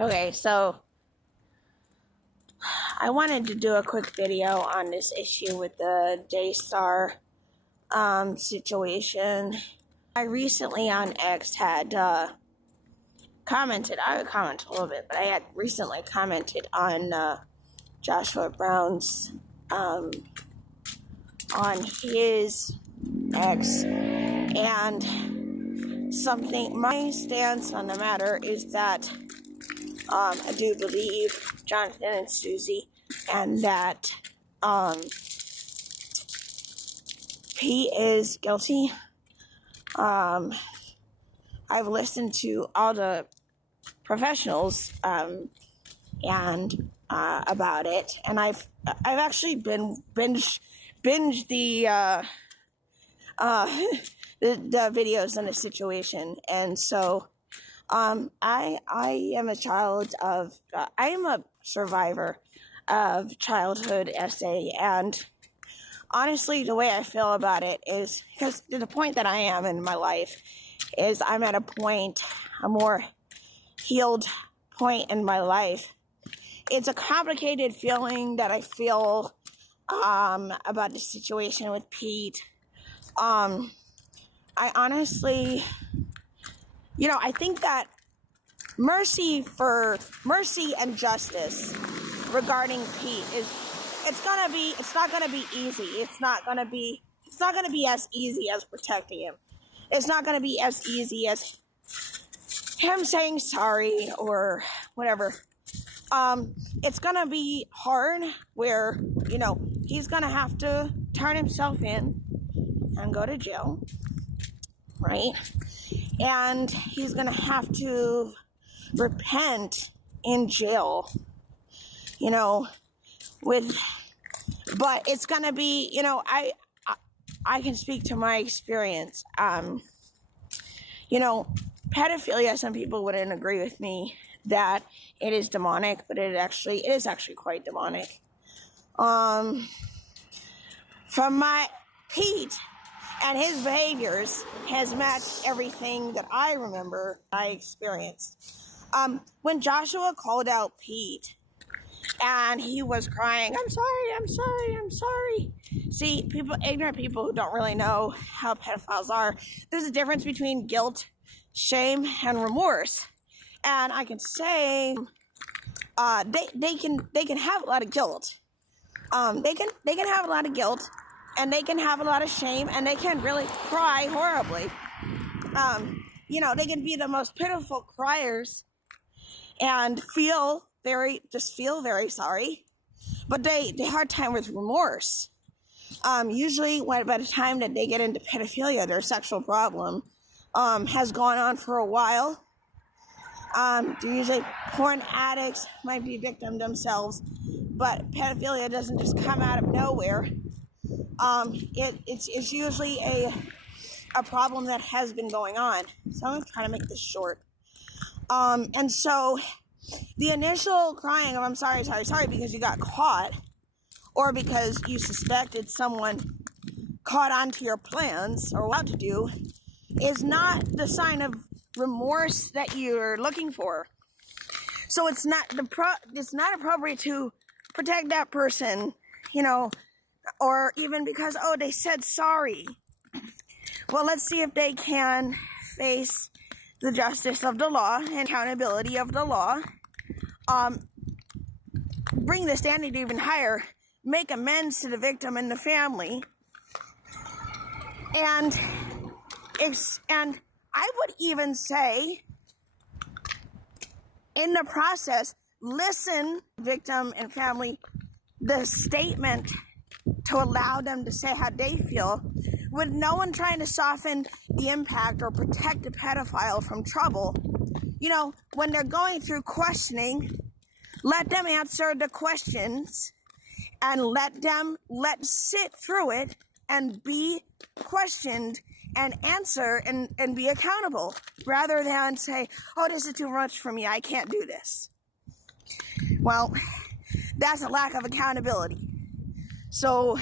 Okay, so I wanted to do a quick video on this issue with the Daystar situation. I recently on X had commented, I would comment a little bit, but I had recently commented on Joshua Brown's on his X, and my stance on the matter is that I do believe Jonathan and Susie, and that Pete is guilty. I've listened to all the professionals and about it, and I've actually binged the the videos on the situation, and so I am a child of I am a survivor of childhood SA, and honestly, the way I feel about it is because to the point that I am in my life is I'm at a more healed point in my life. It's a complicated feeling that I feel about the situation with Pete. I honestly, I think that mercy and justice regarding Pete it's not gonna be easy. It's not gonna be as easy as protecting him. It's not gonna be as easy as him saying sorry or whatever. It's gonna be hard where, he's gonna have to turn himself in and go to jail, right? And he's gonna have to repent in jail, but it's gonna be, I can speak to my experience. Pedophilia, some people wouldn't agree with me that it is demonic, but it is actually quite demonic. From my Pete and his behaviors has matched everything that I remember I experienced. When Joshua called out Pete and he was crying, I'm sorry. See, ignorant people who don't really know how pedophiles are, there's a difference between guilt, shame, and remorse. And I can say, they can have a lot of guilt. They can have a lot of guilt, and they can have a lot of shame, and they can really cry horribly. They can be the most pitiful criers and feel very sorry, but they have a hard time with remorse. Usually by the time that they get into pedophilia, their sexual problem has gone on for a while. Usually porn addicts might be victim themselves, but pedophilia doesn't just come out of nowhere. It's usually a problem that has been going on. So I'm trying to make this short. And so the initial crying of I'm sorry because you got caught, or because you suspected someone caught onto your plans or what to do, is not the sign of remorse that you're looking for. So it's not appropriate to protect that person, or even because, they said sorry. Well, let's see if they can face the justice of the law and accountability of the law. Bring the standard even higher, make amends to the victim and the family. And I would even say, in the process, listen, victim and family, the statement to allow them to say how they feel, with no one trying to soften the impact or protect the pedophile from trouble. When they're going through questioning, let them answer the questions and let sit through it and be questioned and answer and be accountable, rather than say, this is too much for me, I can't do this. Well, that's a lack of accountability. So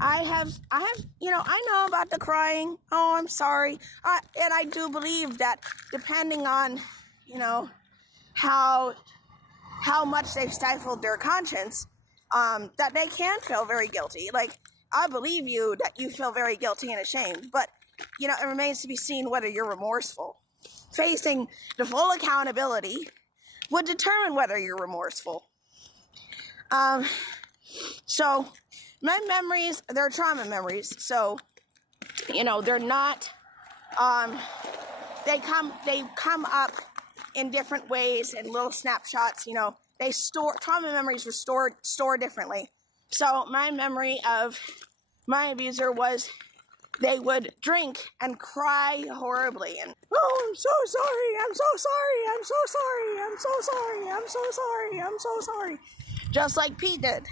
I know about the crying, I'm sorry, and I do believe that depending on, how much they've stifled their conscience, that they can feel very guilty. Like, I believe you that you feel very guilty and ashamed, but, you know, it remains to be seen whether you're remorseful. Facing the full accountability would determine whether you're remorseful. So my memories, they're trauma memories. So, you know, they're not, they come up in different ways in little snapshots. You know, trauma memories were stored differently. So my memory of my abuser was they would drink and cry horribly and, oh, I'm so sorry, I'm so sorry, I'm so sorry, I'm so sorry, I'm so sorry, I'm so sorry. Just like Pete did.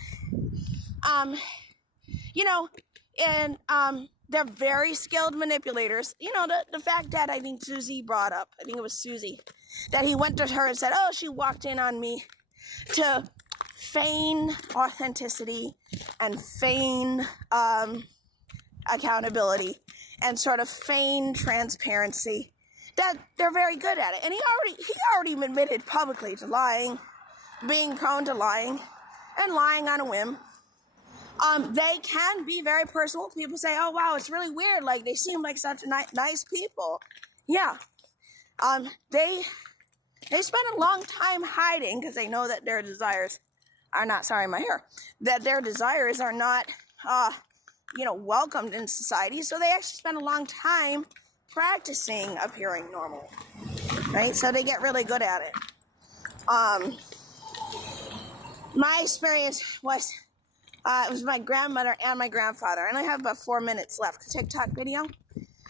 You know, and they're very skilled manipulators. You know, the fact that I think Susie brought up, I think it was Susie, that he went to her and said, oh, she walked in on me, to feign authenticity and feign accountability and sort of feign transparency. That they're very good at it. And he already admitted publicly to lying, being prone to lying, and lying on a whim. They can be very personal. People say, oh, wow, it's really weird. Like, they seem like such nice people. Yeah. They spend a long time hiding because they know that their desires are not, sorry, my hair, that their desires are not, you know, welcomed in society. So they actually spend a long time practicing appearing normal, right? So they get really good at it. My experience was, it was my grandmother and my grandfather, and I have about 4 minutes left. TikTok video.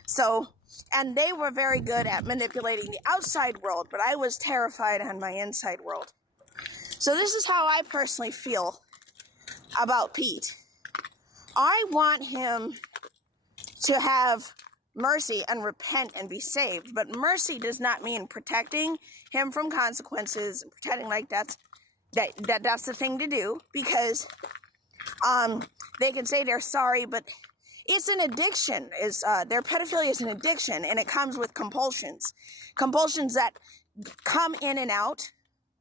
So, and they were very good at manipulating the outside world, but I was terrified on my inside world. So this is how I personally feel about Pete. I want him to have mercy and repent and be saved, but mercy does not mean protecting him from consequences and pretending like that's the thing to do, because they can say they're sorry, but it's an addiction. Their pedophilia is an addiction, and it comes with compulsions that come in and out,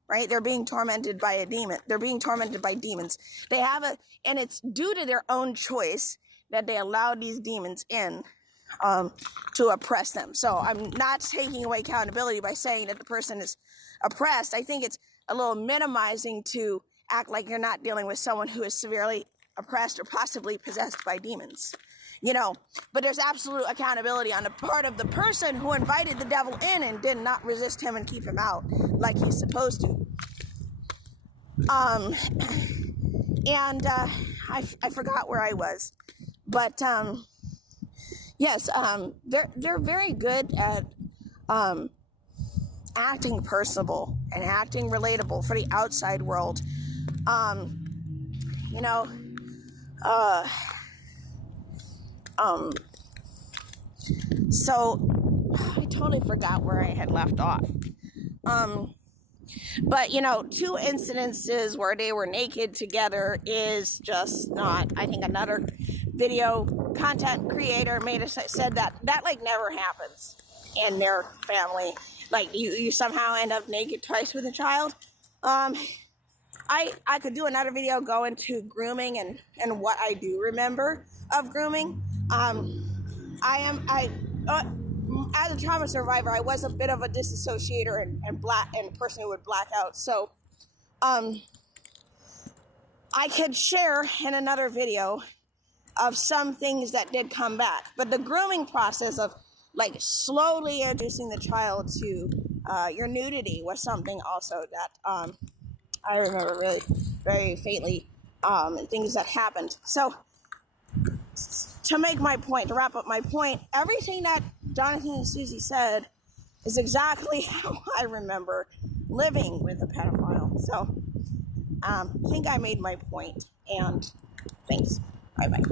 right? They're being tormented by a demon. They're being tormented by demons. And it's due to their own choice that they allow these demons in to oppress them. So I'm not taking away accountability by saying that the person is oppressed. I think it's a little minimizing to act like you're not dealing with someone who is severely oppressed or possibly possessed by demons, you know. But there's absolute accountability on the part of the person who invited the devil in and did not resist him and keep him out like he's supposed to. I forgot where I was, but yes, they're very good at acting personable and acting relatable for the outside world. You know, so I totally forgot where I had left off. But, you know, 2 incidences where they were naked together is just not, I think another video content creator said that like never happens in their family. Like you somehow end up naked twice with a child. I could do another video going to grooming and what I do remember of grooming. As a trauma survivor, I was a bit of a disassociator and a person who would black out. So, I could share in another video of some things that did come back. But the grooming process of like slowly introducing the child to your nudity was something also that I remember really very faintly, and things that happened. So to make my point, to wrap up my point, everything that Jonathan and Susie said is exactly how I remember living with a pedophile. So I think I made my point, and thanks. Bye-bye.